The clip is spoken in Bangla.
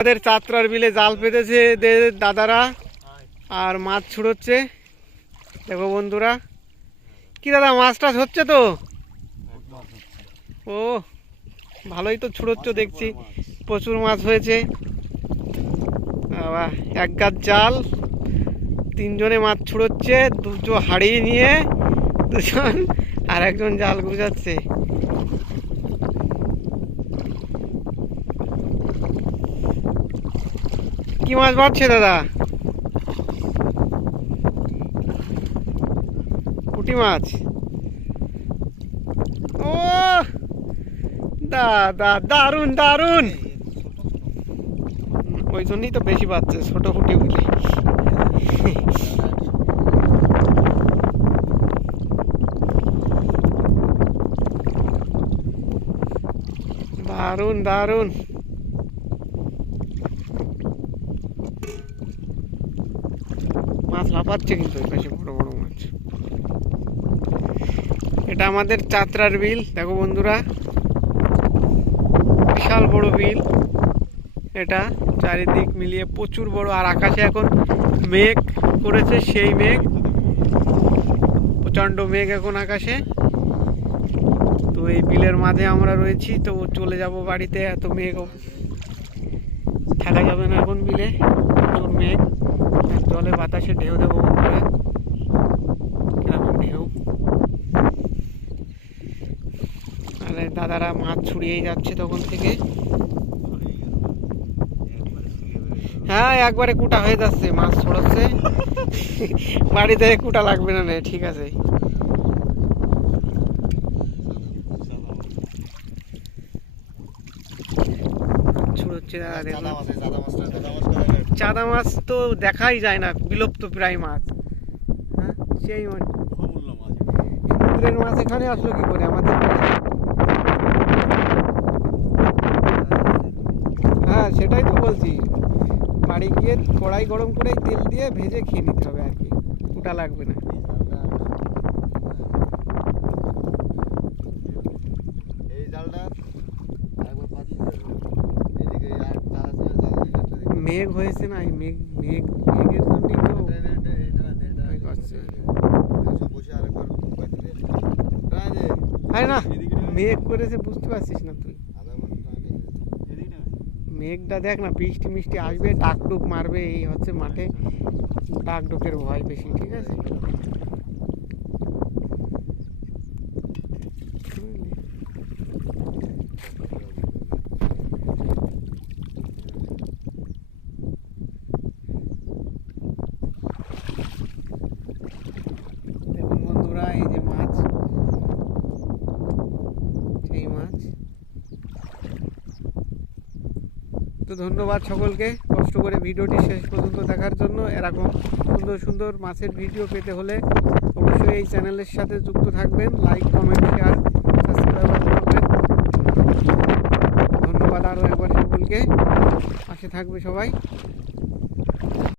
আমাদের চাত্রার বিলে জাল পেতেছে দাদারা। আর মাছ ছুড়োচ্ছে। দেখো বন্ধুরা। কি দাদা, মাছ টাছ হচ্ছে তো? ও, ভালোই তো ছুড়োচ্ছ দেখছি। প্রচুর মাছ হয়েছে। এক গাছ জাল। তিনজনে মাছ ছুড়োচ্ছে, দুটো হাড়ি নিয়ে দুজন আর একজন জাল গুজাচ্ছে কি মাছ বাড়ছে দাদা? পুঁটি মাছ। ও দাদা দারুণ দারুণ ওই জন্যই তো বেশি পাচ্ছে, ছোট পুঁটি বলে দারুণ দারুণ মাছ লাফাচ্ছে কিন্তু ওই বড় বড় মাছ। এটা আমাদের চাত্রার বিল, দেখো বন্ধুরা। বিশাল বড় বিল। এটা চারিদিক মিলিয়ে প্রচুর বড়, আর আকাশে এখন মেঘ করেছে, সেই মেঘ। প্রচণ্ড মেঘ এখন আকাশে। তো এই বিলের মাঝে আমরা রয়েছি, তো চলে যাব বাড়িতে, এত মেঘ থাকা যাবে না এখন বিলে প্রচুর মেঘ। আর জলে বাতাসে ঢেউ দেবো বন্ধুরা। কীরকম ঢেউ। আর দাদারা মাছ ছুড়িয়েই যাচ্ছে তখন থেকে। হ্যাঁ একবারে কুটা হয়ে যাচ্ছে, মাছ ছড়াচ্ছে। বাড়িতে কুটা লাগবে না ঠিক আছে। ছুড়োচ্ছে দাদা দেখুন চাঁদা মাছ তো দেখাই যায় না বিলুপ্ত প্রায় মাছ। হ্যাঁ সেই সমুদ্রের মাছ এখানে আসলো কি করে আমাদের হ্যাঁ সেটাই তো বলছি। বাড়ি গিয়ে কড়াই গরম করে তেল দিয়ে ভেজে খেয়ে নিতে হবে আর কি। ওটা লাগবে না এই জালটা একবার পাতিয়ে দেবে এদিকে আর জাল আছে না, জাল দিয়ে একটা দিকে। মেঘ হয়েছে না এই মেঘ মেঘ মেঘের জন্যই তো না। আরে মেঘ করেছে বুঝতে পারছিস না তুই। আধা ঘণ্টা আগে। মেঘটা দেখ না বৃষ্টি মিষ্টি আসবে ডাক ডুক মারবে এই হচ্ছে মাঠে। ডাক ডুকের ভয় বেশি ঠিক আছে? বন্ধুরা এই যে মাছ, সেই মাছ। তো ধন্যবাদ সকলকে, কষ্ট করে ভিডিওটি শেষ পর্যন্ত দেখার জন্য। এরকম সুন্দর সুন্দর মাছের ভিডিও পেতে হলে অবশ্যই এই চ্যানেলের সাথে যুক্ত থাকবেন। লাইক কমেন্ট শেয়ার সাবস্ক্রাইব করবেন। ধন্যবাদ আরও একবার সকলকে। পাশে থাকবে সবাই।